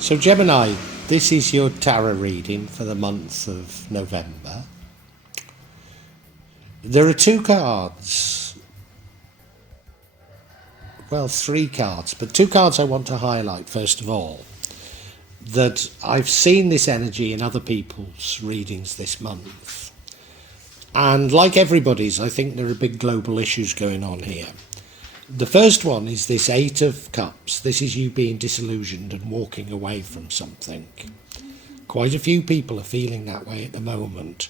So Gemini, this is your tarot reading for the month of November. There are two cards, well, three cards, but two cards I want to highlight first of all, that I've seen this energy in other people's readings this month. And like everybody's, I think there are big global issues going on here. The first one is this Eight of Cups. This is you being disillusioned and walking away from something. Quite a few people are feeling that way at the moment.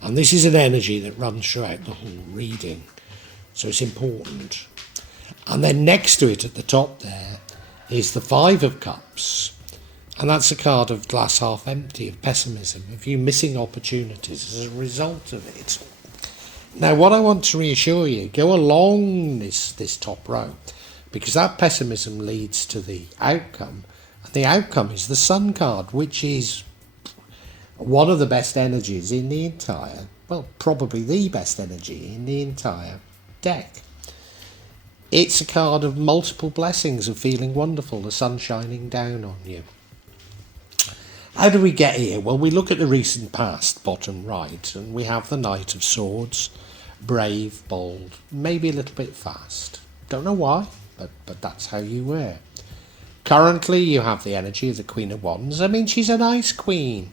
And this is an energy that runs throughout the whole reading. So it's important. And then next to it at the top there is the Five of Cups. And that's a card of glass half empty, of pessimism, of you missing opportunities as a result of it. Now, what I want to reassure you, go along this top row, because that pessimism leads to the outcome. And the outcome is the Sun card, which is one of the best energies in the entire, well, probably the best energy in the entire deck. It's a card of multiple blessings, of feeling wonderful, the sun shining down on you. How do we get here? Well, we look at the recent past, bottom right, and we have the Knight of Swords, brave, bold, maybe a little bit fast. Don't know why, but that's how you were. Currently, you have the energy of the Queen of Wands. I mean, she's a nice queen,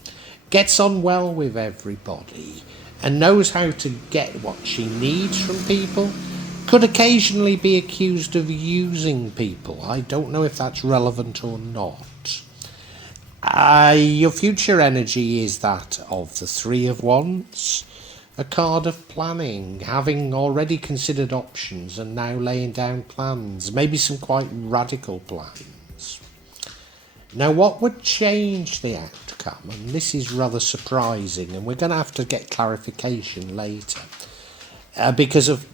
gets on well with everybody, and knows how to get what she needs from people. Could occasionally be accused of using people. I don't know if that's relevant or not. Your future energy is that of the Three of Wands, a card of planning, having already considered options and now laying down plans, maybe some quite radical plans. Now, what would change the outcome, and this is rather surprising, and we're going to have to get clarification later, because of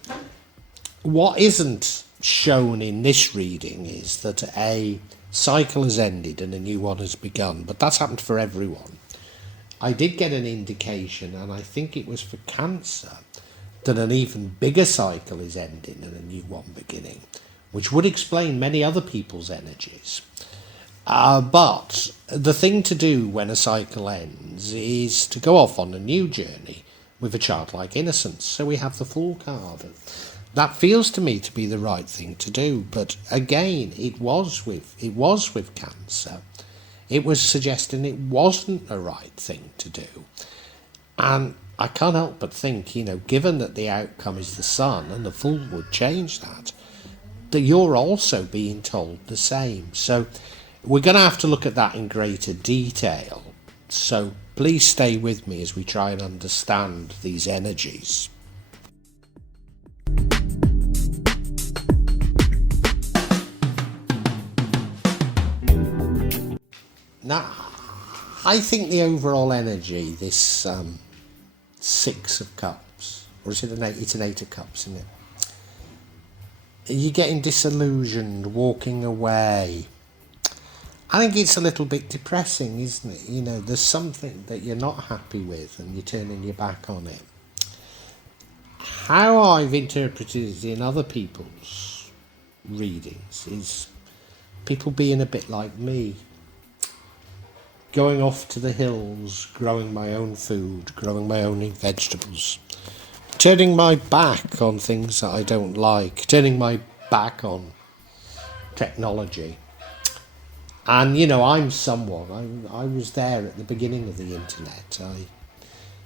what isn't shown in this reading is that a cycle has ended and a new one has begun, but that's happened for everyone. I did get an indication, and I think it was for Cancer, that an even bigger cycle is ending and a new one beginning, which would explain many other people's energies. But the thing to do when a cycle ends is to go off on a new journey with a childlike innocence. So we have the Fool card. That feels to me to be the right thing to do, but again, it was with Cancer. It was suggesting it wasn't the right thing to do. And I can't help but think, given that the outcome is the Sun, and the Fool would change that you're also being told the same. So we're going to have to look at that in greater detail. So please stay with me as we try and understand these energies. Now, I think the overall energy, this Six of Cups, or is it an Eight? It's an Eight of Cups, isn't it? You're getting disillusioned, walking away. I think it's a little bit depressing, isn't it? There's something that you're not happy with and you're turning your back on it. How I've interpreted it in other people's readings is people being a bit like me. Going off to the hills, growing my own food, growing my own vegetables, turning my back on things that I don't like, turning my back on technology. And, I'm someone, I was there at the beginning of the internet. I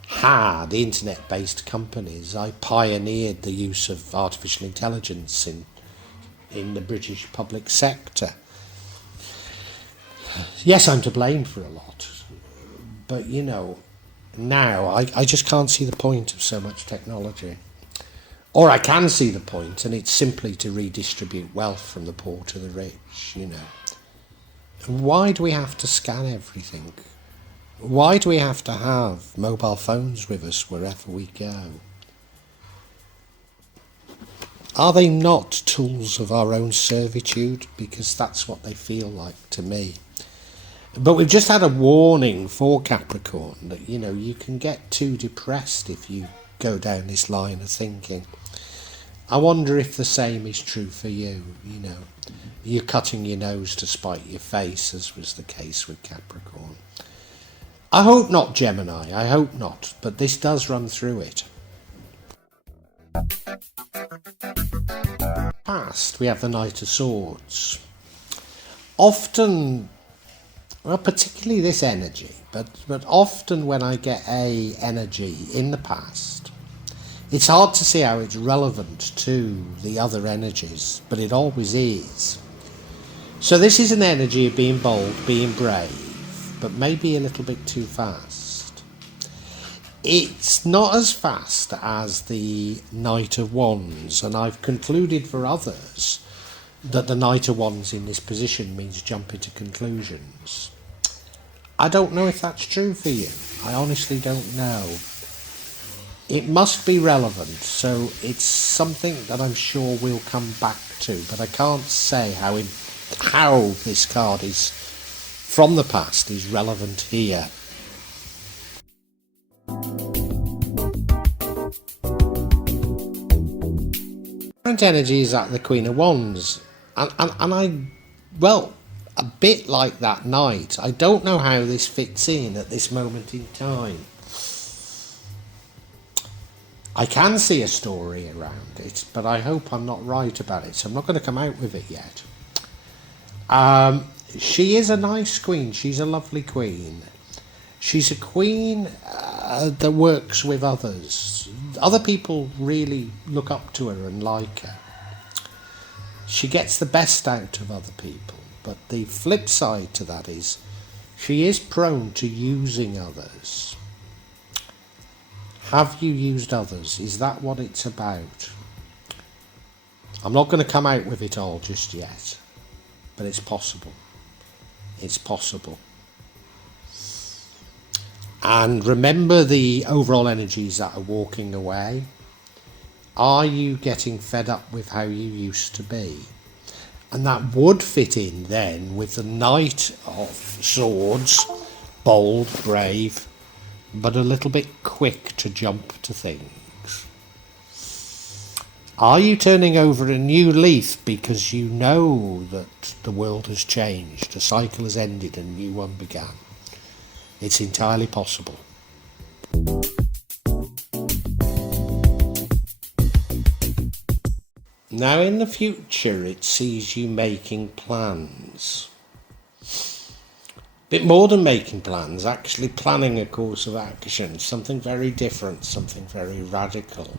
had internet-based companies. I pioneered the use of artificial intelligence in the British public sector. Yes, I'm to blame for a lot, but now I just can't see the point of so much technology. Or I can see the point, and it's simply to redistribute wealth from the poor to the rich, Why do we have to scan everything? Why do we have to have mobile phones with us wherever we go? Are they not tools of our own servitude? Because that's what they feel like to me. But we've just had a warning for Capricorn that, you can get too depressed if you go down this line of thinking. I wonder if the same is true for you, You're cutting your nose to spite your face, as was the case with Capricorn. I hope not, Gemini, I hope not, but this does run through it. Past, we have the Knight of Swords. Often, well, particularly this energy, but often when I get a energy in the past, it's hard to see how it's relevant to the other energies, but it always is. So this is an energy of being bold, being brave, but maybe a little bit too fast. It's not as fast as the Knight of Wands, and I've concluded for others that the Knight of Wands in this position means jumping to conclusions. I don't know if that's true for you. I honestly don't know. It must be relevant, so it's something that I'm sure we'll come back to, but I can't say how this card is from the past is relevant here. Current energy is at the Queen of Wands, and a bit like that Knight, I don't know how this fits in at this moment in time. I can see a story around it, but I hope I'm not right about it, so I'm not going to come out with it yet. She is a nice queen. She's a lovely queen. She's a queen that works with others. Other people really look up to her and like her. She gets the best out of other people, but the flip side to that is she is prone to using others. Have you used others? Is that what it's about? I'm not going to come out with it all just yet, but it's possible. It's possible. And remember the overall energies that are walking away. Are you getting fed up with how you used to be? And that would fit in then with the Knight of Swords, bold, brave, but a little bit quick to jump to things. Are you turning over a new leaf because you know that the world has changed, a cycle has ended and a new one began? It's entirely possible. Now in the future it sees you making plans. Bit more than making plans, actually planning a course of action, something very different, something very radical.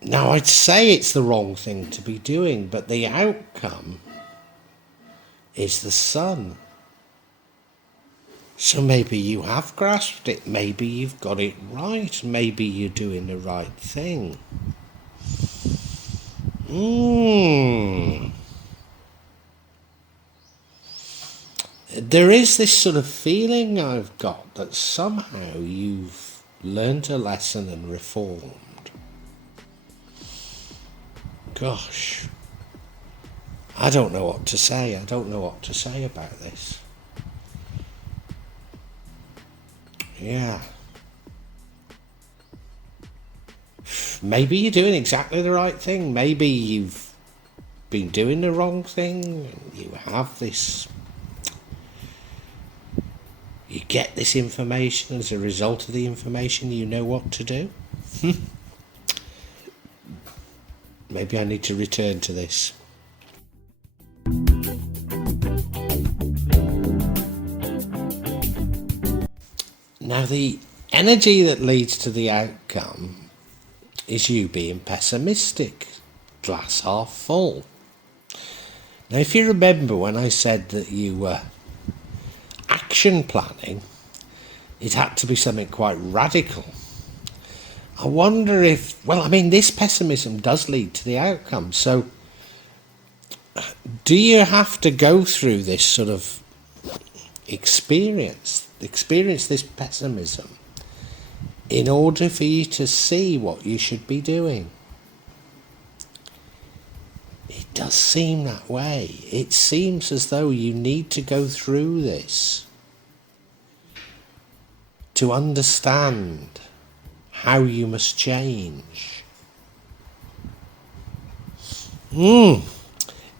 Now I'd say it's the wrong thing to be doing, but the outcome is the sun. So maybe you have grasped it, maybe you've got it right, maybe you're doing the right thing. There is this sort of feeling I've got that somehow you've learnt a lesson and reformed. Gosh, I don't know what to say. I don't know what to say about this. Yeah. Maybe you're doing exactly the right thing. Maybe you've been doing the wrong thing. And you have this... You get this information. As a result of the information, you know what to do. Maybe I need to return to this. Now, the energy that leads to the outcome is you being pessimistic, glass half full. Now, if you remember when I said that you were action planning, it had to be something quite radical. I wonder if, this pessimism does lead to the outcome. So do you have to go through this sort of experience this pessimism in order for you to see what you should be doing? It does seem that way. It seems as though you need to go through this to understand how you must change.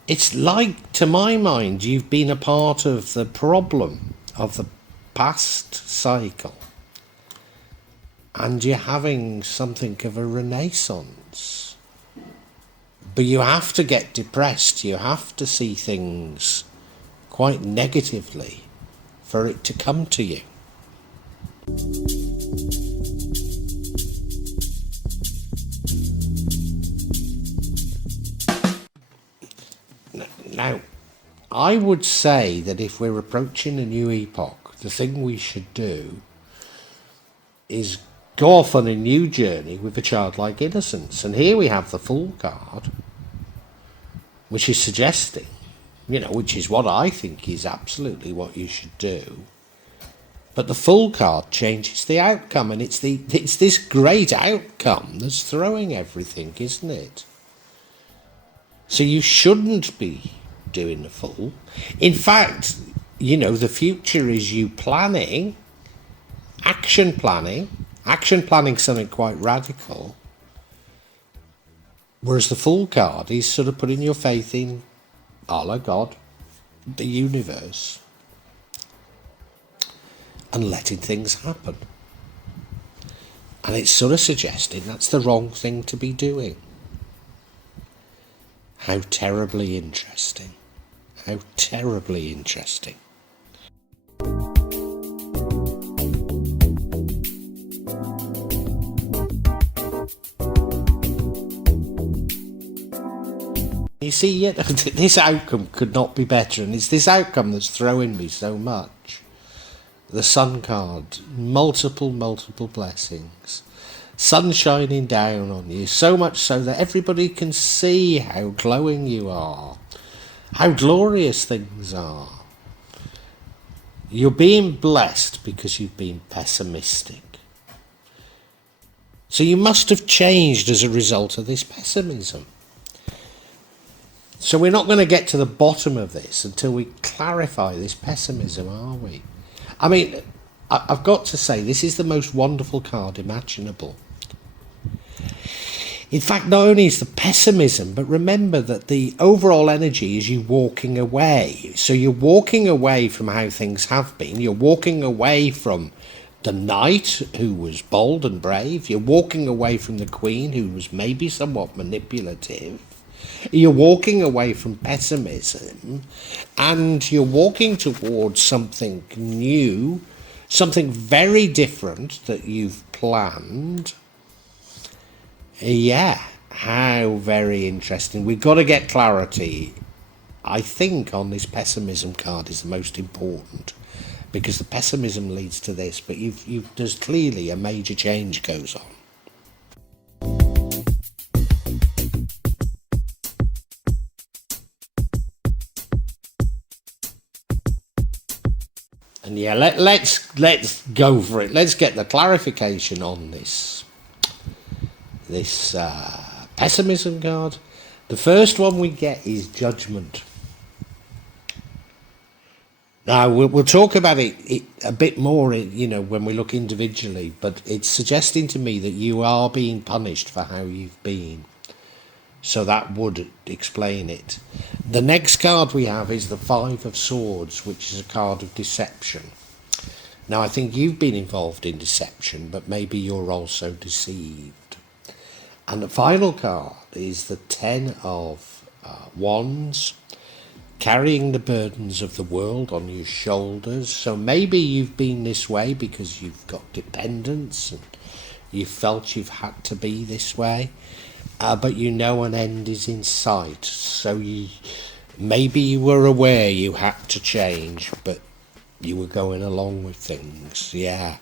It's like, to my mind, you've been a part of the problem of the past cycle, and you're having something of a renaissance. But you have to get depressed, you have to see things quite negatively for it to come to you. Now, I would say that if we're approaching a new epoch, the thing we should do is go off on a new journey with a childlike innocence. And here we have the Fool card, which is suggesting, which is what I think is absolutely what you should do. But the Fool card changes the outcome, and it's this great outcome that's throwing everything, isn't it? So you shouldn't be doing the Fool. In fact, the future is you planning, action planning something quite radical, whereas the Fool card is sort of putting your faith in Allah, God, the universe, and letting things happen. And it's sort of suggesting that's the wrong thing to be doing. How terribly interesting. How terribly interesting. You see, this outcome could not be better, and it's this outcome that's throwing me so much. The Sun card, multiple blessings. Sun shining down on you, so much so that everybody can see how glowing you are, how glorious things are. You're being blessed because you've been pessimistic. So you must have changed as a result of this pessimism. So we're not going to get to the bottom of this until we clarify this pessimism, are we? I mean, I've got to say, this is the most wonderful card imaginable. In fact, not only is the pessimism, but remember that the overall energy is you walking away. So you're walking away from how things have been. You're walking away from the knight, who was bold and brave. You're walking away from the queen, who was maybe somewhat manipulative. You're walking away from pessimism, and you're walking towards something new, something very different that you've planned. Yeah, how very interesting. We've got to get clarity, I think, on this pessimism card is the most important, because the pessimism leads to this, but there's clearly a major change goes on. And yeah, let's go for it. Let's get the clarification on this pessimism card. The first one we get is Judgment. Now we'll talk about it a bit more, when we look individually. But it's suggesting to me that you are being punished for how you've been. So that would explain it. The next card we have is the Five of Swords, which is a card of deception. Now, I think you've been involved in deception, but maybe you're also deceived. And the final card is the Ten of Wands, carrying the burdens of the world on your shoulders. So maybe you've been this way because you've got dependence and you felt you've had to be this way. But an end is in sight, so maybe you were aware you had to change, but you were going along with things, yeah.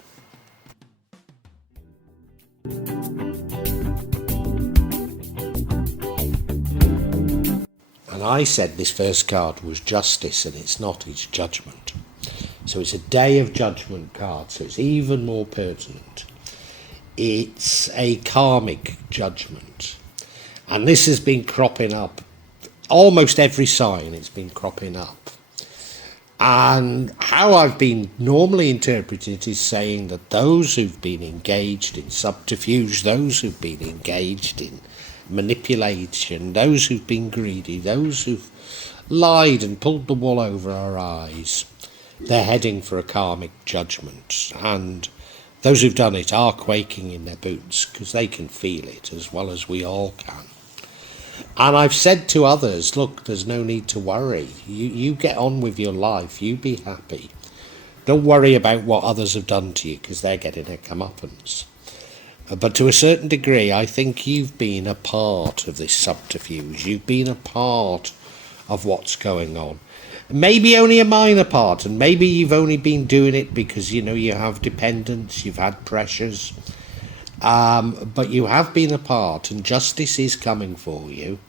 And I said this first card was Justice, and it's not, it's Judgment. So it's a Day of Judgment card, so it's even more pertinent. It's a karmic judgment. And this has been cropping up, almost every sign it's been cropping up. And how I've been normally interpreted is saying that those who've been engaged in subterfuge, those who've been engaged in manipulation, those who've been greedy, those who've lied and pulled the wool over our eyes, they're heading for a karmic judgment. And those who've done it are quaking in their boots because they can feel it as well as we all can. And I've said to others, look, there's no need to worry. You get on with your life. You be happy. Don't worry about what others have done to you because they're getting their comeuppance. But to a certain degree, I think you've been a part of this subterfuge. You've been a part of what's going on. Maybe only a minor part, and maybe you've only been doing it because, you have dependents, you've had pressures. But you have been a part, and justice is coming for you,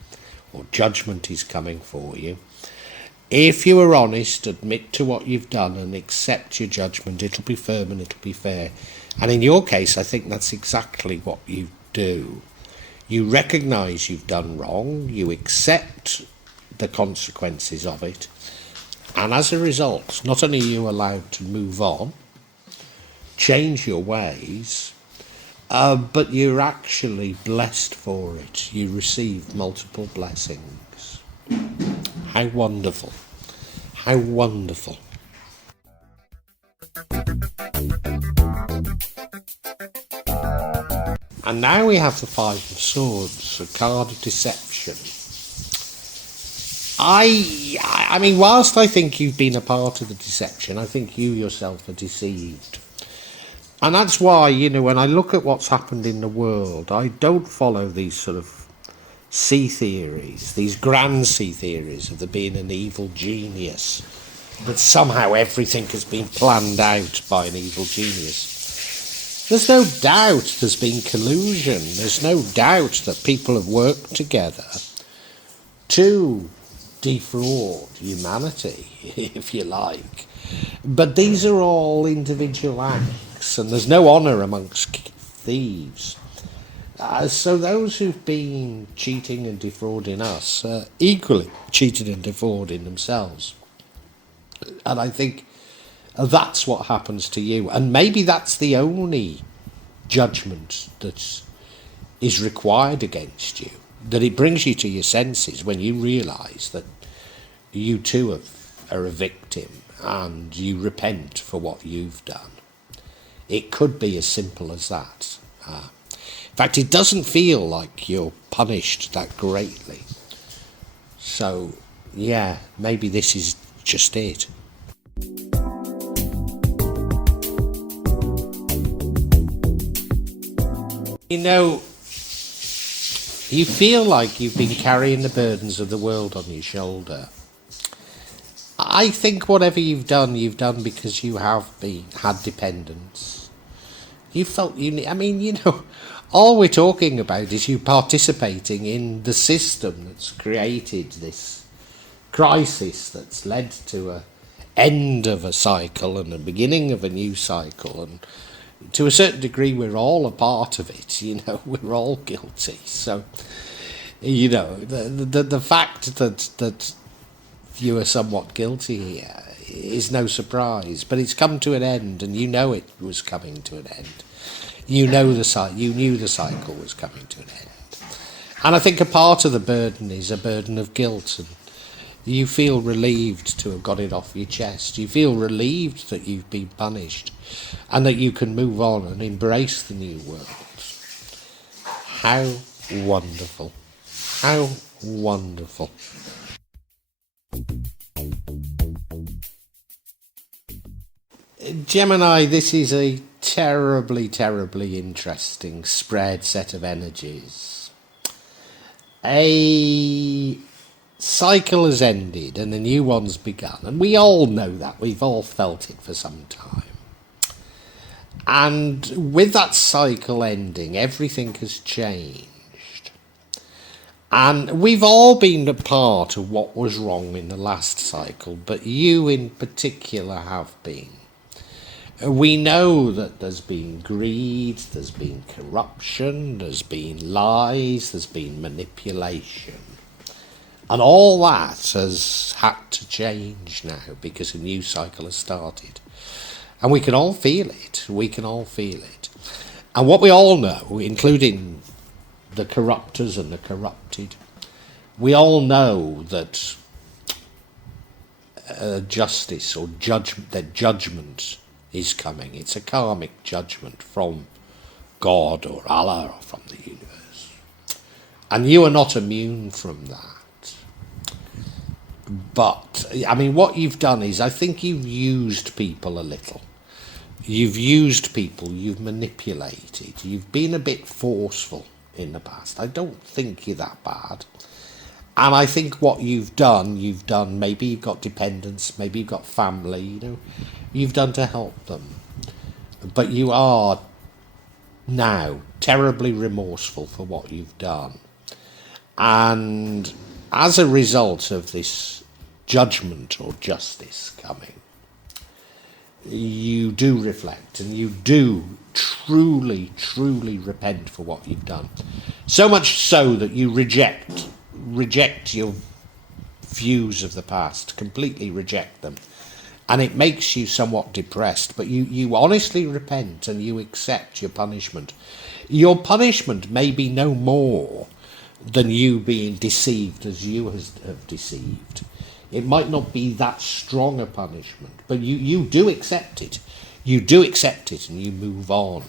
or judgment is coming for you. If you are honest, admit to what you've done and accept your judgment, it'll be firm and it'll be fair. And in your case, I think that's exactly what you do. You recognise you've done wrong, you accept the consequences of it, and as a result, not only are you allowed to move on, change your ways, but you're actually blessed for it. You receive multiple blessings. How wonderful. How wonderful. And now we have the Five of Swords, a card of deception. I mean, whilst I think you've been a part of the deception, I think you yourself are deceived. And that's why, when I look at what's happened in the world, I don't follow these sort of sea theories, these grand sea theories of there being an evil genius, that somehow everything has been planned out by an evil genius. There's no doubt there's been collusion. There's no doubt that people have worked together to defraud humanity, if you like. But these are all individual acts, and there's no honour amongst thieves. So those who've been cheating and defrauding us are equally cheating and defrauding themselves. And I think that's what happens to you. And maybe that's the only judgment that is required against you, that it brings you to your senses when you realise that you too are a victim and you repent for what you've done. It could be as simple as that. In fact, it doesn't feel like you're punished that greatly. So, yeah, maybe this is just it. You feel like you've been carrying the burdens of the world on your shoulder. I think whatever you've done because you have had dependence. You felt all we're talking about is you participating in the system that's created this crisis that's led to an end of a cycle and the beginning of a new cycle. And to a certain degree, we're all a part of it. We're all guilty. So, the fact that you are somewhat guilty here is no surprise, but it's come to an end, and it was coming to an end. You knew the cycle was coming to an end. And I think a part of the burden is a burden of guilt, and you feel relieved to have got it off your chest. You feel relieved that you've been punished and that you can move on and embrace the new world. How wonderful. How wonderful. Gemini, this is a terribly, terribly interesting spread set of energies. A cycle has ended and a new one's begun, and we all know that. We've all felt it for some time. And with that cycle ending, everything has changed. And we've all been a part of what was wrong in the last cycle, but you in particular have been. We know that there's been greed, there's been corruption, there's been lies, there's been manipulation. And all that has had to change now because a new cycle has started. And we can all feel it. We can all feel it. And what we all know, including the corruptors and the corrupted, we all know that justice or judgment is coming. It's a karmic judgment from God or Allah or from the universe. And you are not immune from that. But, I mean, what you've done is, I think you've used people a little. You've used people, you've manipulated, you've been a bit forceful in the past. I don't think you're that bad. And I think what you've done, maybe you've got dependents, maybe you've got family, you've done to help them. But you are now terribly remorseful for what you've done. And as a result of this judgment or justice coming, you do reflect and you do truly repent for what you've done. So much so that you reject your views of the past, completely reject them. And it makes you somewhat depressed, but you honestly repent and you accept your punishment. Your punishment may be no more than you being deceived as you have deceived. It might not be that strong a punishment, but you do accept it. You do accept it and you move on.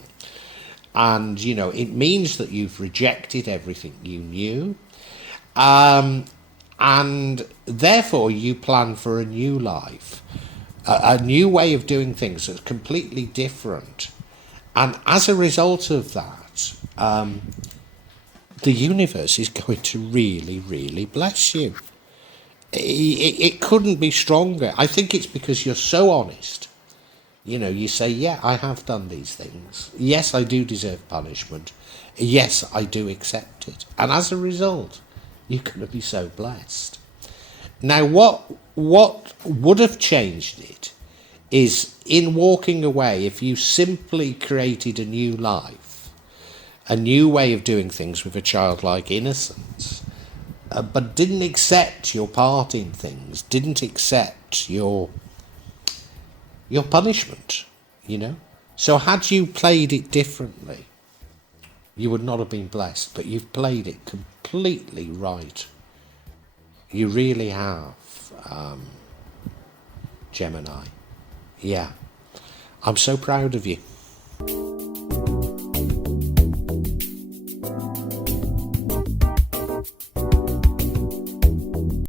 And, it means that you've rejected everything you knew. And therefore you plan for a new life, a new way of doing things that's completely different. And as a result of that, the universe is going to really bless you. It couldn't be stronger. I think it's because you're so honest. You say, yeah, I have done these things. Yes, I do deserve punishment. Yes, I do accept it. And as a result, you're going to be so blessed. Now, what would have changed it is in walking away, if you simply created a new life, a new way of doing things with a childlike innocence, but didn't accept your part in things, didn't accept your punishment, So had you played it differently, you would not have been blessed, but you've played it completely right. You really have, Gemini. Yeah. I'm so proud of you.